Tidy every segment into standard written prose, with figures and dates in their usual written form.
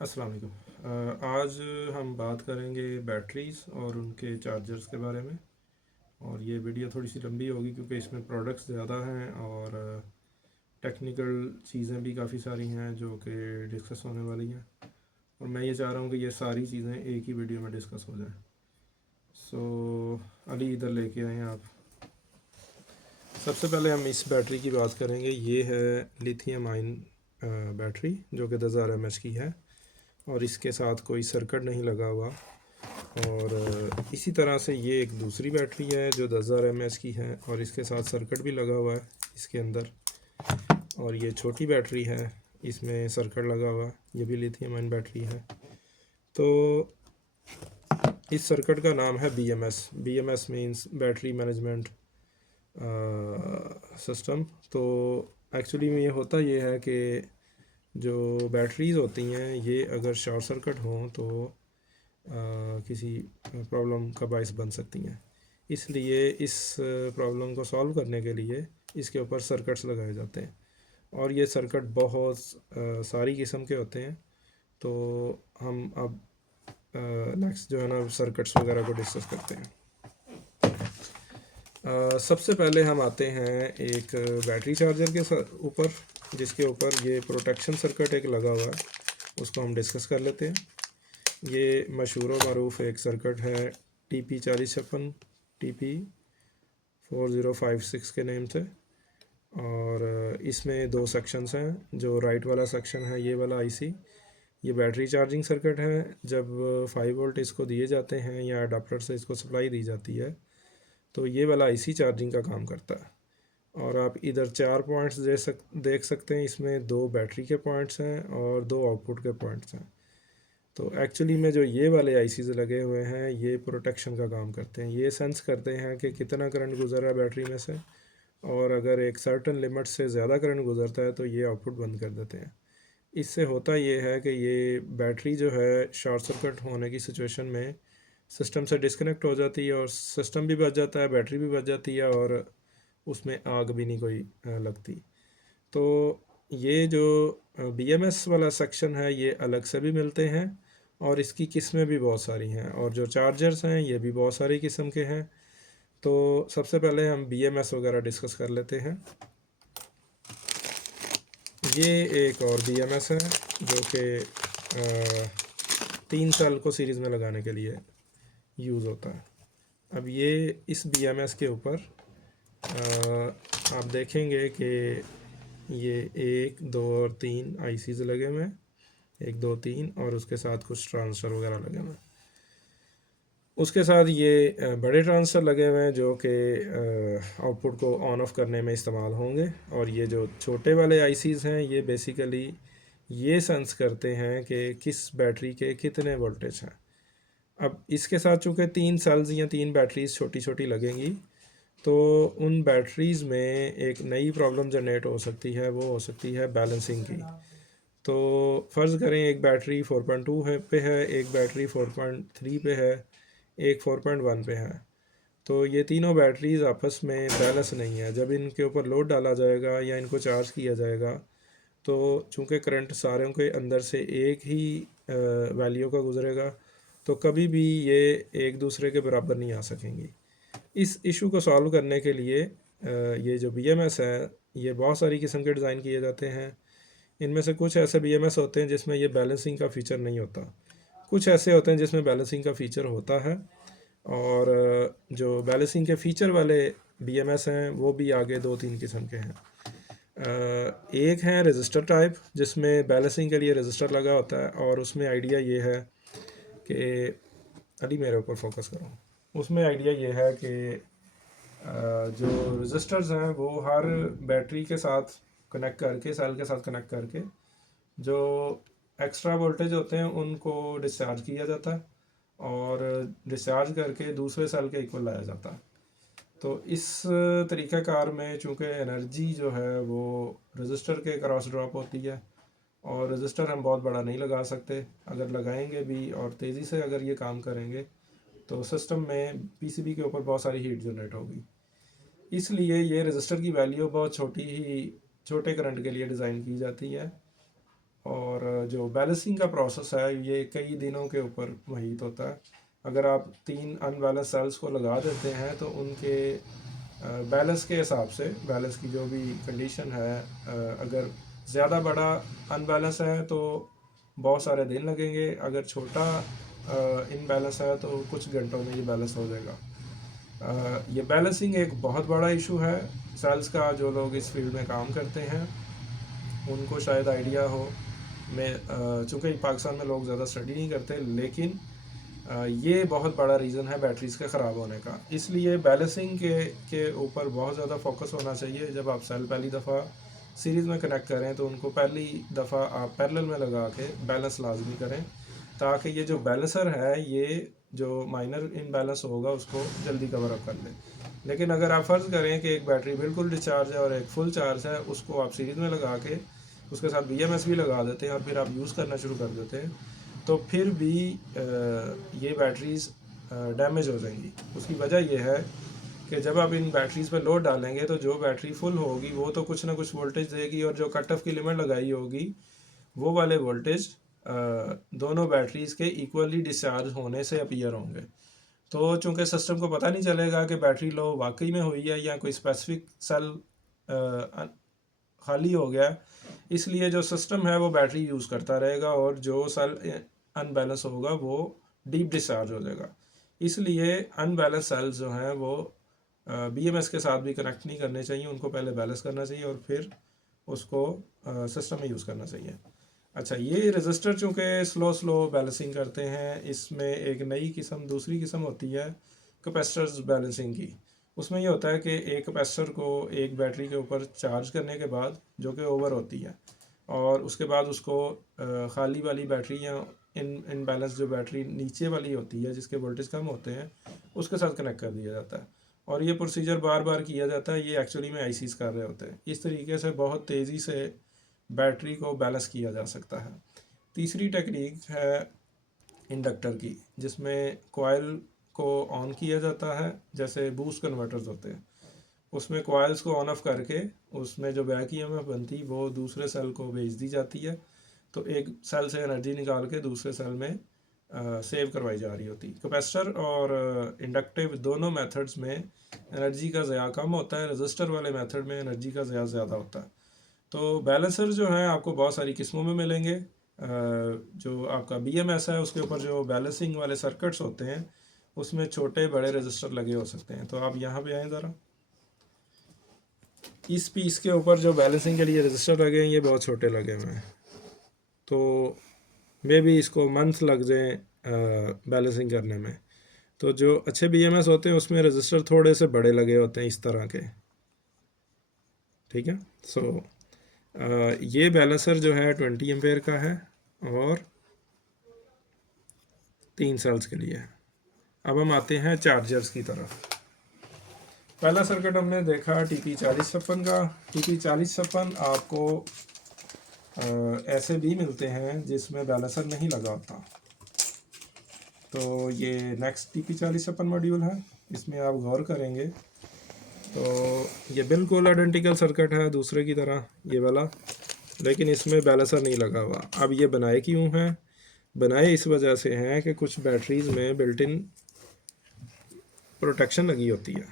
अस्सलाम वालेकुम। आज हम बात करेंगे बैटरीज़ और उनके चार्जर्स के बारे में। और ये वीडियो थोड़ी सी लंबी होगी क्योंकि इसमें प्रोडक्ट्स ज़्यादा हैं और टेक्निकल चीज़ें भी काफ़ी सारी हैं जो कि डिस्कस होने वाली हैं। और मैं ये चाह रहा हूँ कि ये सारी चीज़ें एक ही वीडियो में डिस्कस हो जाएं। सो अली इधर लेके आए हैं आप। सबसे पहले हम इस बैटरी की बात करेंगे। ये है लिथियम आयन बैटरी जो कि 10,000 mAh की है और इसके साथ कोई सर्किट नहीं लगा हुआ। और इसी तरह से ये एक दूसरी बैटरी है जो 10,000 mAh की है और इसके साथ सर्किट भी लगा हुआ है इसके अंदर। और ये छोटी बैटरी है, इसमें सर्किट लगा हुआ, ये भी लिथियम आयन बैटरी है। तो इस सर्किट का नाम है BMS। BMS means battery management system. तो एक्चुअली में ये होता ये है कि जो बैटरीज़ होती हैं ये अगर शॉर्ट सर्किट हों तो किसी प्रॉब्लम का बायस बन सकती हैं। इसलिए इस प्रॉब्लम को सॉल्व करने के लिए इसके ऊपर सर्किट्स लगाए जाते हैं और ये सर्किट बहुत सारी किस्म के होते हैं। तो हम अब नेक्स्ट जो है ना सर्किट्स वगैरह को डिस्कस करते हैं। सबसे पहले हम आते हैं एक बैटरी चार्जर के ऊपर, जिसके ऊपर ये प्रोटेक्शन सर्किट एक लगा हुआ है, उसको हम डिस्कस कर लेते हैं। ये मशहूर व मरूफ एक सर्किट है TP4056, TP4056 के नेम से। और इसमें दो सेक्शंस हैं। जो राइट वाला सेक्शन है ये वाला IC, ये बैटरी चार्जिंग सर्किट है। जब 5 वोल्ट इसको दिए जाते हैं या अडाप्टर से इसको सप्लाई दी जाती है तो ये वाला IC चार्जिंग का काम करता है। और आप इधर 4 पॉइंट्स देख सकते हैं। इसमें 2 बैटरी के पॉइंट्स हैं और 2 आउटपुट के पॉइंट्स हैं। तो एक्चुअली में जो ये वाले ICs लगे हुए हैं ये प्रोटेक्शन का काम करते हैं। ये सेंस करते हैं कि कितना करंट गुजर रहा है बैटरी में से, और अगर एक सर्टन लिमिट से ज़्यादा करंट गुजरता है तो ये आउटपुट बंद कर देते हैं। इससे होता ये है कि ये बैटरी जो है शॉर्ट सर्किट होने की सिचुएशन में सिस्टम से डिस्कनेक्ट हो जाती है और सिस्टम भी बच जाता है, बैटरी भी बच जाती है और उसमें आग भी नहीं कोई लगती। तो ये जो BMS वाला सेक्शन है ये अलग से भी मिलते हैं और इसकी किस्में भी बहुत सारी हैं, और जो चार्जर्स हैं ये भी बहुत सारी किस्म के हैं। तो सबसे पहले हम BMS वगैरह डिस्कस कर लेते हैं। ये एक और BMS है जो कि 3 साल को सीरीज़ में लगाने के लिए यूज़ होता है। अब ये इस BMS के ऊपर आप देखेंगे कि ये 1 2 और 3 ICs लगे हुए हैं, 1 2 3, और उसके साथ कुछ ट्रांसफ़र वगैरह लगे हुए हैं। उसके साथ ये बड़े ट्रांसफ़र लगे हुए हैं जो कि आउटपुट को ऑन ऑफ करने में इस्तेमाल होंगे। और ये जो छोटे वाले ICs हैं ये बेसिकली ये सेंस करते हैं कि किस बैटरी के कितने वोल्टेज हैं। अब इसके साथ चूँकि 3 सेल्स या 3 बैटरीज छोटी छोटी लगेंगी तो उन बैटरीज़ में एक नई प्रॉब्लम जनरेट हो सकती है, वो हो सकती है बैलेंसिंग की। तो फ़र्ज़ करें एक बैटरी 4.2 पे है, एक बैटरी 4.3 पे है, एक 4.1 पे है। तो ये तीनों बैटरीज़ आपस में बैलेंस नहीं है। जब इनके ऊपर लोड डाला जाएगा या इनको चार्ज किया जाएगा तो चूँकि करंट सारों के अंदर से एक ही वैल्यू का गुजरेगा तो कभी भी ये एक दूसरे के बराबर नहीं आ सकेंगी। इस इशू को सॉल्व करने के लिए ये जो BMS है ये बहुत सारी किस्म के डिज़ाइन किए जाते हैं। इनमें से कुछ ऐसे BMS होते हैं जिसमें ये बैलेंसिंग का फ़ीचर नहीं होता, कुछ ऐसे होते हैं जिसमें बैलेंसिंग का फ़ीचर होता है। और जो बैलेंसिंग के फ़ीचर वाले BMS हैं वो भी आगे 2 3 किस्म के हैं। एक है रजिस्टर टाइप जिसमें बैलेंसिंग के लिए रजिस्टर लगा होता है, और उसमें आइडिया ये है कि अली मेरे ऊपर फोकस करो। उसमें आइडिया ये है कि जो रजिस्टर्स हैं वो हर बैटरी के साथ कनेक्ट करके, सेल के साथ कनेक्ट करके जो एक्स्ट्रा वोल्टेज होते हैं उनको डिस्चार्ज किया जाता है और डिस्चार्ज करके दूसरे सेल के इक्वल लाया जाता है। तो इस तरीक़ाकार में चूँकि एनर्जी जो है वो रजिस्टर के क्रॉस ड्रॉप होती है और रजिस्टर हम बहुत बड़ा नहीं लगा सकते। अगर लगाएंगे भी और तेज़ी से अगर ये काम करेंगे तो सिस्टम में PCB के ऊपर बहुत सारी हीट जनरेट होगी। इसलिए ये रजिस्टर की वैल्यू बहुत छोटे करंट के लिए डिज़ाइन की जाती है और जो बैलेंसिंग का प्रोसेस है ये कई दिनों के ऊपर मुहित होता है। अगर आप 3 अनबैलेंस सेल्स को लगा देते हैं तो उनके बैलेंस के हिसाब से, बैलेंस की जो भी कंडीशन है, अगर ज़्यादा बड़ा अनबैलेंस है तो बहुत सारे दिन लगेंगे, अगर छोटा इनबैलेंस है तो कुछ घंटों में ये बैलेंस हो जाएगा। ये बैलेंसिंग एक बहुत बड़ा इशू है सेल्स का। जो लोग इस फील्ड में काम करते हैं उनको शायद आइडिया हो। मैं चूँकि पाकिस्तान में लोग ज़्यादा स्टडी नहीं करते, लेकिन ये बहुत बड़ा रीज़न है बैटरीज़ के ख़राब होने का। इसलिए बैलेंसिंग के ऊपर बहुत ज़्यादा फोकस होना चाहिए। जब आप सेल पहली दफ़ा सीरीज़ में कनेक्ट करें तो उनको पहली दफ़ा आप पैरेलल में लगा के बैलेंस लाजमी करें, ताकि ये जो बैलेंसर है ये जो माइनर इनबैलेंस होगा उसको जल्दी कवर अप कर ले। लेकिन अगर आप फ़र्ज़ करें कि एक बैटरी बिल्कुल डिस्चार्ज है और एक फुल चार्ज है, उसको आप सीरीज़ में लगा के उसके साथ BMS भी लगा देते हैं और फिर आप यूज़ करना शुरू कर देते हैं, तो फिर भी ये बैटरीज़ डैमेज हो जाएंगी। उसकी वजह यह है कि जब आप इन बैटरीज़ पर लोड डालेंगे तो जो बैटरी फुल होगी वो तो कुछ ना कुछ वोल्टेज देगी, और जो कट ऑफ की लिमिट लगाई होगी वो वाले वोल्टेज दोनों बैटरीज़ के इक्वली डिस्चार्ज होने से अपीयर होंगे। तो चूंकि सिस्टम को पता नहीं चलेगा कि बैटरी लो वाकई में हुई है या कोई स्पेसिफिक सेल खाली हो गया, इसलिए जो सिस्टम है वो बैटरी यूज़ करता रहेगा और जो सेल अनबैलेंस होगा वो डीप डिस्चार्ज हो जाएगा। इसलिए अनबैलेंस सेल्स जो हैं वो BMS के साथ भी कनेक्ट नहीं करने चाहिए, उनको पहले बैलेंस करना चाहिए और फिर उसको सिस्टम में यूज़ करना चाहिए। अच्छा, ये रजिस्टर चूँकि स्लो बैलेंसिंग करते हैं, इसमें एक नई किस्म, दूसरी किस्म होती है कैपेसिटर्स बैलेंसिंग की। उसमें ये होता है कि एक कैपेसिटर को एक बैटरी के ऊपर चार्ज करने के बाद, जो कि ओवर होती है, और उसके बाद उसको खाली वाली बैटरी या इन बैलेंस जो बैटरी नीचे वाली होती है जिसके वोल्टेज कम होते हैं उसके साथ कनेक्ट कर दिया जाता है। और ये प्रोसीजर बार बार किया जाता है, ये एक्चुअली में ICs कर रहे होते हैं। इस तरीके से बहुत तेज़ी से बैटरी को बैलेंस किया जा सकता है। तीसरी टेक्निक है इंडक्टर की, जिसमें कॉइल को ऑन किया जाता है, जैसे बूस्ट कन्वर्टर्स होते हैं, उसमें कॉइल्स को ऑन ऑफ करके उसमें जो बैक EMF बनती वो दूसरे सेल को भेज दी जाती है। तो एक सेल से एनर्जी निकाल के दूसरे सेल में सेव करवाई जा रही होती। कैपेसिटर और इंडक्टिव दोनों मेथड्स में एनर्जी का ज़या कम होता है, रजिस्टर वाले मेथड में एनर्जी का ज़या ज़्यादा होता है। तो बैलेंसर जो हैं आपको बहुत सारी किस्मों में मिलेंगे। जो आपका BMS है उसके ऊपर जो बैलेंसिंग वाले सर्किट्स होते हैं उसमें छोटे बड़े रजिस्टर लगे हो सकते हैं। तो आप यहाँ पे आएँ ज़रा, इस पीस के ऊपर जो बैलेंसिंग के लिए रजिस्टर लगे हैं ये बहुत छोटे लगे हुए हैं, तो मे भी इसको मंथ लग जाए बैलेंसिंग करने में। तो जो अच्छे BMS होते हैं उसमें रजिस्टर थोड़े से बड़े लगे होते हैं इस तरह के, ठीक है। सो ये बैलेंसर जो है 20 एम्पेयर का है और 3 सेल्स के लिए। अब हम आते हैं चार्जर्स की तरफ। पहला सर्किट हमने देखा TP4056 का। TP4056 आपको ऐसे भी मिलते हैं जिसमें बैलेंसर नहीं लगा होता। तो ये नेक्स्ट TP4056 मॉड्यूल है, इसमें आप गौर करेंगे तो ये बिल्कुल आइडेंटिकल सर्किट है दूसरे की तरह ये वाला, लेकिन इसमें बैलेंसर नहीं लगा हुआ। अब ये बनाए क्यों हैं? बनाए इस वजह से हैं कि कुछ बैटरीज़ में बिल्ट इन प्रोटेक्शन लगी होती है,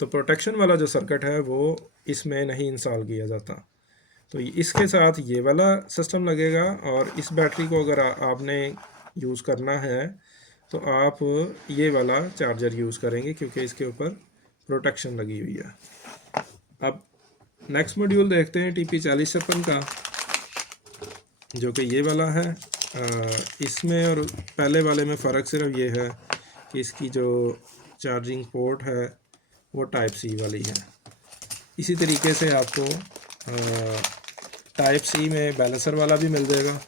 तो प्रोटेक्शन वाला जो सर्किट है वो इसमें नहीं इंस्टॉल किया जाता। तो इसके साथ ये वाला सिस्टम लगेगा, और इस बैटरी को अगर आपने यूज़ करना है तो आप ये वाला चार्जर यूज़ करेंगे क्योंकि इसके ऊपर प्रोटेक्शन लगी हुई है। अब नेक्स्ट मॉड्यूल देखते हैं TP4056 का, जो कि ये वाला है। इसमें और पहले वाले में फ़र्क सिर्फ ये है कि इसकी जो चार्जिंग पोर्ट है वो टाइप C वाली है। इसी तरीके से आपको टाइप C में बैलेंसर वाला भी मिल जाएगा।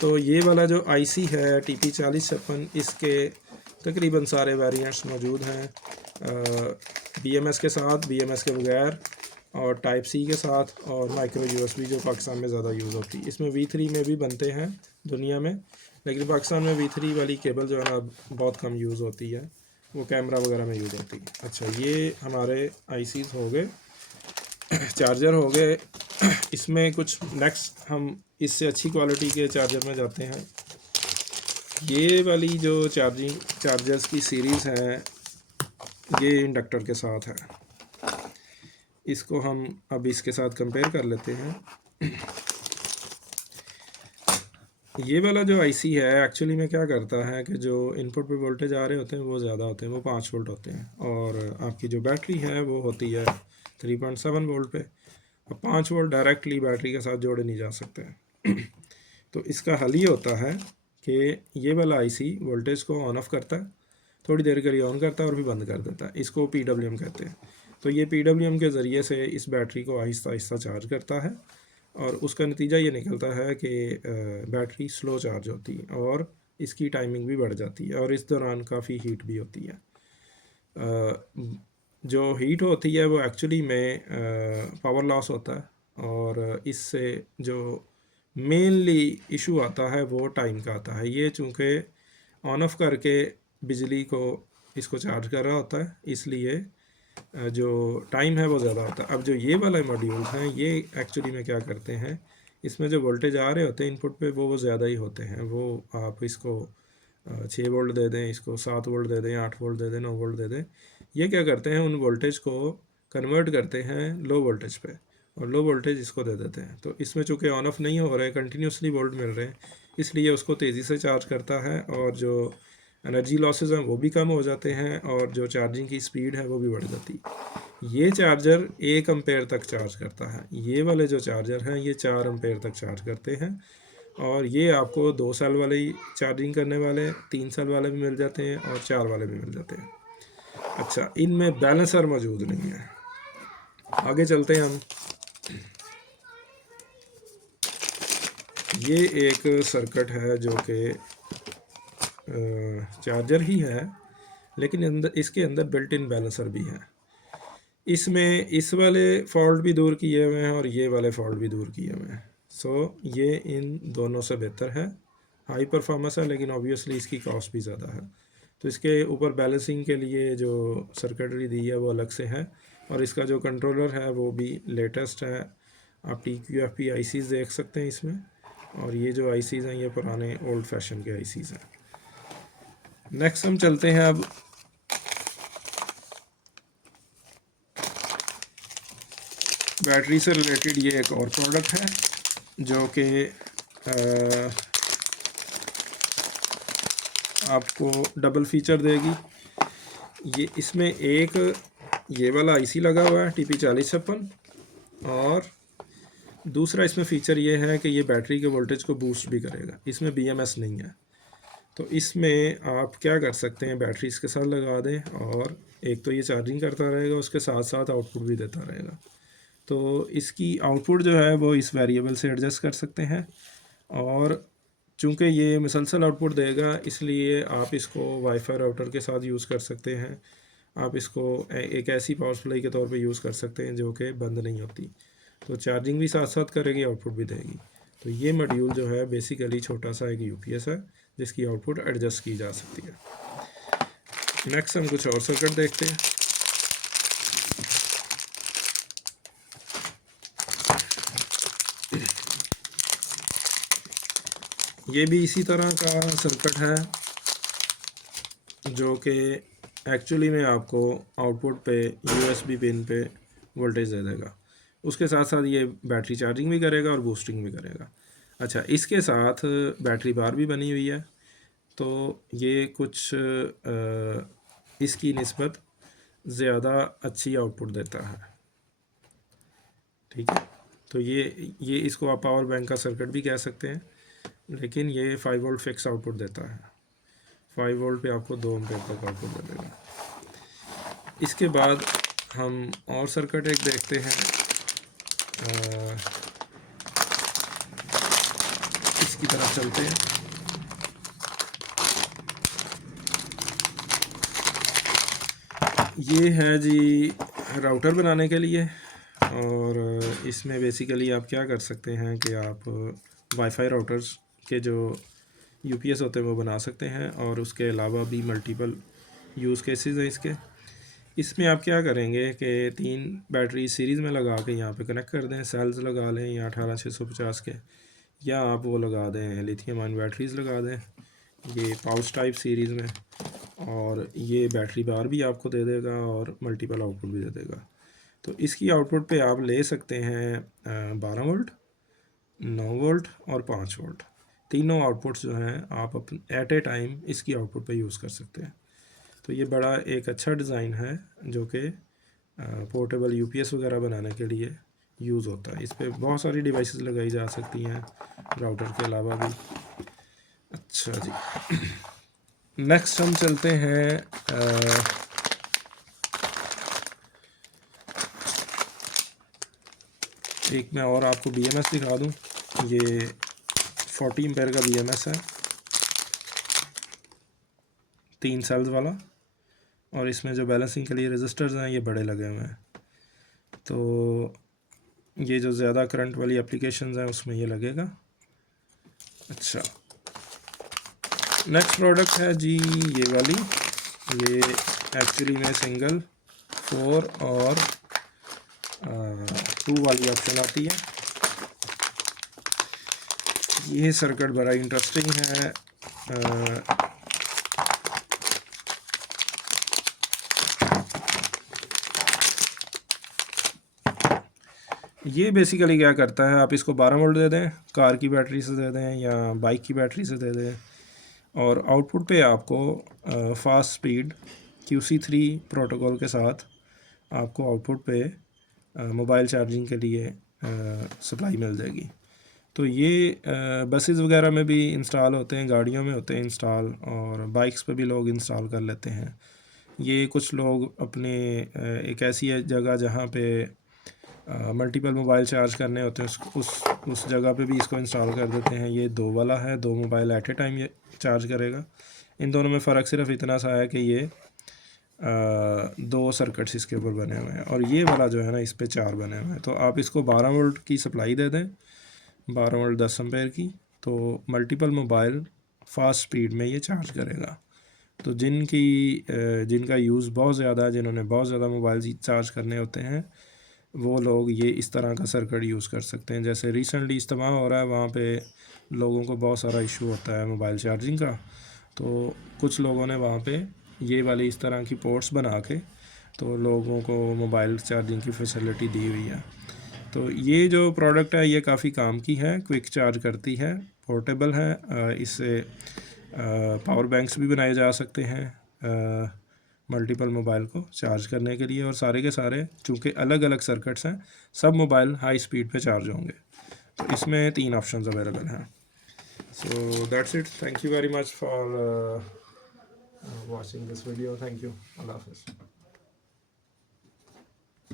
तो ये वाला जो IC है TP4056, इसके तकरीबन सारे वेरिएंट्स मौजूद हैं, BMS के साथ, BMS के बगैर, और टाइप C के साथ, और माइक्रो USB जो पाकिस्तान में ज़्यादा यूज़ होती है। इसमें V3 में भी बनते हैं दुनिया में, लेकिन पाकिस्तान में V3 वाली केबल जो है ना बहुत कम यूज़ होती है, वो कैमरा वगैरह में यूज़ होती है। अच्छा, ये हमारे ICs हो गए, चार्जर हो गए। इसमें कुछ नेक्स्ट हम इससे अच्छी क्वालिटी के चार्जर में जाते हैं। ये वाली जो चार्जर्स की सीरीज़ है ये इंडक्टर के साथ है। इसको हम अब इसके साथ कंपेयर कर लेते हैं। ये वाला जो आईसी है एक्चुअली में क्या करता है कि जो इनपुट पे वोल्टेज आ रहे होते हैं वो ज़्यादा होते हैं, वो 5 वोल्ट होते हैं, और आपकी जो बैटरी है वो होती है 3.7 वोल्ट पे। अब 5 वोल्ट डायरेक्टली बैटरी के साथ जोड़े नहीं जा सकते। तो इसका हल ये होता है कि ये वाला आईसी वोल्टेज को ऑन ऑफ करता है, थोड़ी देर के लिए ऑन करता है और फिर बंद कर देता है। इसको PWM कहते हैं। तो ये PWM के ज़रिए से इस बैटरी को आहिस्ता आहिस्ता चार्ज करता है, और उसका नतीजा ये निकलता है कि बैटरी स्लो चार्ज होती है और इसकी टाइमिंग भी बढ़ जाती है, और इस दौरान काफ़ी हीट भी होती है। जो हीट होती है वो एक्चुअली में पावर लॉस होता है, और इससे जो मेनली इशू आता है वो टाइम का आता है। ये चूँकि ऑन ऑफ करके बिजली को इसको चार्ज कर रहा होता है, इसलिए जो टाइम है वो ज़्यादा होता है। अब जो ये वाला मॉड्यूल्स हैं ये एक्चुअली में क्या करते हैं, इसमें जो वोल्टेज आ रहे होते हैं इनपुट पे वो ज़्यादा ही होते हैं। वो आप इसको 6 वोल्ट दे दें, इसको 7 वोल्ट दे दें, 8 वोल्ट दे दें, 9 वोल्ट दे दें, ये क्या करते हैं उन वोल्टेज को कन्वर्ट करते हैं लो वोल्टेज पे, और लो वोल्टेज इसको दे देते हैं। तो इसमें चूँकि ऑन ऑफ नहीं हो रहे, कंटिन्यूसली वोल्ट मिल रहे हैं, इसलिए उसको तेज़ी से चार्ज करता है, और जो एनर्जी लॉसेस हैं वो भी कम हो जाते हैं, और जो चार्जिंग की स्पीड है वो भी बढ़ जाती है। ये चार्जर 1 एम्पेयर तक चार्ज करता है। ये वाले जो चार्जर हैं ये 4 एम्पेयर तक चार्ज करते हैं, और ये आपको 2 साल वाले ही चार्जिंग करने वाले, 3 साल वाले भी मिल जाते हैं, और 4 वाले भी मिल जाते हैं। अच्छा, इनमें बैलेंसर मौजूद नहीं है। आगे चलते हैं हम। ये एक सर्किट है जो कि चार्जर ही है, लेकिन इसके अंदर बिल्ट इन बैलेंसर भी है। इसमें इस वाले फॉल्ट भी दूर किए हुए हैं और ये वाले फॉल्ट भी दूर किए हुए हैं। सो ये इन दोनों से बेहतर है, हाई परफॉर्मेंस है, लेकिन ऑब्वियसली इसकी कॉस्ट भी ज़्यादा है। तो इसके ऊपर बैलेंसिंग के लिए जो सर्किटरी दी है वो अलग से है, और इसका जो कंट्रोलर है वो भी लेटेस्ट है। आप TQFP ICs देख सकते हैं इसमें, और ये जो ICs हैं ये पुराने ओल्ड फैशन के ICs हैं। नेक्स्ट हम चलते हैं अब बैटरी से रिलेटेड। ये एक और प्रोडक्ट है जो कि आपको डबल फीचर देगी। ये इसमें एक ये वाला आईसी लगा हुआ है TP4056, और दूसरा इसमें फ़ीचर ये है कि ये बैटरी के वोल्टेज को बूस्ट भी करेगा। इसमें BMS नहीं है। तो इसमें आप क्या कर सकते हैं, बैटरी इसके साथ लगा दें, और एक तो ये चार्जिंग करता रहेगा, उसके साथ साथ आउटपुट भी देता रहेगा। तो इसकी आउटपुट जो है वो इस वेरिएबल से एडजस्ट कर सकते हैं, और चूँकि ये मुसलसल आउटपुट देगा इसलिए आप इसको वाईफाई राउटर के साथ यूज़ कर सकते हैं। आप इसको एक ऐसी पावर सप्लाई के तौर पे यूज़ कर सकते हैं जो कि बंद नहीं होती, तो चार्जिंग भी साथ साथ करेगी, आउटपुट भी देगी। तो ये मॉड्यूल जो है बेसिकली छोटा सा एक UPS है जिसकी आउटपुट एडजस्ट की जा सकती है। नेक्स्ट हम कुछ और सर्किट देखते हैं। ये भी इसी तरह का सर्किट है जो कि एक्चुअली में आपको आउटपुट पे USB पिन पे वोल्टेज दे देगा, उसके साथ साथ ये बैटरी चार्जिंग भी करेगा और बूस्टिंग भी करेगा। अच्छा, इसके साथ बैटरी बार भी बनी हुई है, तो ये कुछ इसकी निस्बत ज़्यादा अच्छी आउटपुट देता है। ठीक है, तो ये इसको आप पावर बैंक का सर्किट भी कह सकते हैं, लेकिन ये 5 वोल्ट फिक्स आउटपुट देता है। 5 वोल्ट पे आपको 2 एम्पेयर तक आउटपुट दे देगा। इसके बाद हम और सर्किट एक देखते हैं। इसकी तरफ चलते हैं। ये है जी राउटर बनाने के लिए, और इसमें बेसिकली आप क्या कर सकते हैं कि आप वाईफाई राउटर्स के जो UPS होते हैं वो बना सकते हैं, और उसके अलावा भी मल्टीपल यूज़ केसेस हैं इसके। इसमें आप क्या करेंगे कि 3 बैटरी सीरीज़ में लगा के यहाँ पे कनेक्ट कर दें, सेल्स लगा लें या 18650 के। या आप वो लगा दें लिथियम आयन बैटरीज़ लगा दें ये पाउच टाइप सीरीज़ में, और ये बैटरी बार भी आपको दे देगा और मल्टीपल आउटपुट भी दे देगा। तो इसकी आउटपुट पे आप ले सकते हैं 12 वोल्ट, 9 वोल्ट और 5 वोल्ट। तीनों आउटपुट्स जो हैं आप एट ए टाइम इसकी आउटपुट पे यूज़ कर सकते हैं। तो ये बड़ा एक अच्छा डिज़ाइन है जो कि पोर्टेबल यूपीएस वगैरह बनाने के लिए यूज़ होता है। इस पर बहुत सारी डिवाइसेस लगाई जा सकती हैं राउटर के अलावा भी। अच्छा जी, नेक्स्ट हम चलते हैं एक मैं और आपको BMS दिखा दूं। ये 40 एम्पेयर का BMS है, 3 सेल्स वाला, और इसमें जो बैलेंसिंग के लिए रजिस्टर्स हैं ये बड़े लगे हुए हैं। तो ये जो ज़्यादा करंट वाली एप्लीकेशंस हैं उसमें ये लगेगा। अच्छा, नेक्स्ट प्रोडक्ट है जी ये वाली। ये एक्चुअली में सिंगल 4 और 2 वाली ऑप्शन आती है। ये सर्किट बड़ा इंटरेस्टिंग है। ये बेसिकली क्या करता है, आप इसको 12 वोल्ट दे दें, कार की बैटरी से दे दें या बाइक की बैटरी से दे दें, और आउटपुट पे आपको फास्ट स्पीड QC3 प्रोटोकॉल के साथ आपको आउटपुट पे मोबाइल चार्जिंग के लिए सप्लाई मिल जाएगी। तो ये बसेस वगैरह में भी इंस्टॉल होते हैं, गाड़ियों में होते हैं इंस्टॉल, और बाइक्स पे भी लोग इंस्टॉल कर लेते हैं। ये कुछ लोग अपने एक ऐसी जगह जहाँ पे मल्टीपल मोबाइल चार्ज करने होते हैं उस जगह पे भी इसको इंस्टॉल कर देते हैं। ये 2 वाला है, 2 मोबाइल एट ए टाइम ये चार्ज करेगा। इन दोनों में फ़र्क सिर्फ इतना सा है कि ये 2 सर्किट्स इसके ऊपर बने हुए हैं, और ये वाला जो है ना इस पे 4 बने हुए हैं। तो आप इसको 12 वोल्ट की सप्लाई दे दें, 12 वोल्ट 10 एम्पेयर की, तो मल्टीपल मोबाइल फास्ट स्पीड में ये चार्ज करेगा। तो जिनका यूज़ बहुत ज़्यादा है, जिन्होंने बहुत ज़्यादा मोबाइल चार्ज करने होते हैं, वो लोग ये इस तरह का सर्किट यूज़ कर सकते हैं। जैसे रिसेंटली इस्तेमाल हो रहा है, वहाँ पे लोगों को बहुत सारा इशू होता है मोबाइल चार्जिंग का, तो कुछ लोगों ने वहाँ पे ये वाली इस तरह की पोर्ट्स बना के तो लोगों को मोबाइल चार्जिंग की फैसिलिटी दी हुई है। तो ये जो प्रोडक्ट है ये काफ़ी काम की है, क्विक चार्ज करती है, पोर्टेबल है। इससे पावर बैंक्स भी बनाए जा सकते हैं मल्टीपल मोबाइल को चार्ज करने के लिए, और सारे के सारे चूँकि अलग अलग सर्किट्स हैं, सब मोबाइल हाई स्पीड पे चार्ज होंगे। तो इसमें 3 ऑप्शंस अवेलेबल हैं। So that's it, thank you very much for watching this video. Thank you. Allah Hafiz.